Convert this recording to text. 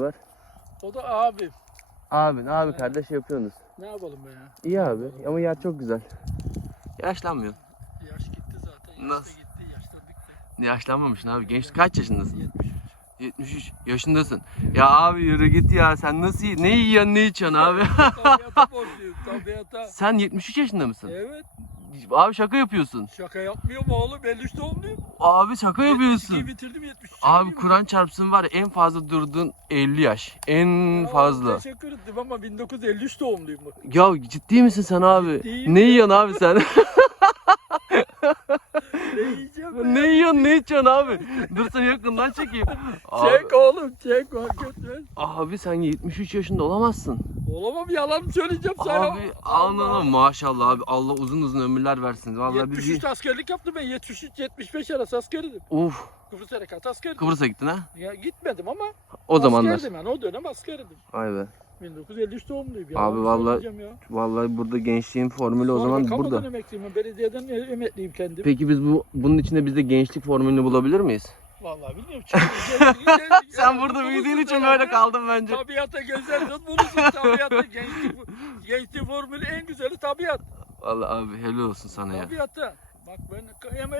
var? O da abim. Abin, abi kardeş yapıyorsunuz. Ne yapalım be ya? İyi abi ama yer çok güzel. Yaşlanmıyorsun. Yaş gitti zaten. Yaş Nasıl? gitti. Yaşlandık da. Yaşlanmamışsın abi. Genç kaç yaşındasın? 73. 73 yaşındasın. Ya abi yürü git ya. Sen nasıl ne yiyorsun ne içiyorsun abi? Tabiata borçluyum. Tabiata. Sen 73 yaşında mısın? Evet. Abi şaka yapıyorsun. Şaka yapmıyorum oğlum. 53 doğumluyum. Abi şaka yapıyorsun. 72 bitirdim 73. Abi Kur'an çarpsın var ya en fazla durduğun 50 yaş. En fazla. Teşekkür ederim ama 1953 doğumluyum. bak. Ya ciddi misin sen abi? Ciddiyim Ne ya. yiyorsun abi sen? Ne yiyeceğim ben? ne yiyorsun ne içiyorsun abi? Dur seni yakından çekeyim. Abi, Çek oğlum çek etmez. abi sen 73 yaşında olamazsın. Olamam yalan mı söyleyeceğim sana? Abi anladım maşallah abi Allah uzun uzun ömürler versin. Vallahi biz 73 askerlik yaptım ben 73-75 arası askeriydim. Uf Kıbrıs Harekat askeriydim. Kıbrıs'a gittin ha? Ya gitmedim ama O zamanlar. askerdim yani o dönem askerdim. Vay be. 1953 doğumluyum. Abi yalan mı vallahi ya. Vallahi burada gençliğin formülü o Sonra zaman kamudan burada. emekliyim ben belediyeden emekliyim kendim. Peki biz bu bunun içinde biz de gençlik formülünü bulabilir miyiz? Vallahi bilmiyorum. Çünkü- Sen burada büyüdüğün için böyle kaldın bence. Tabiata gezersen bulursun tabiatta gençlik, gençlik formülü en güzeli tabiat. Vallahi abi helal olsun sana ya. Tabiatta. Bak ben yeme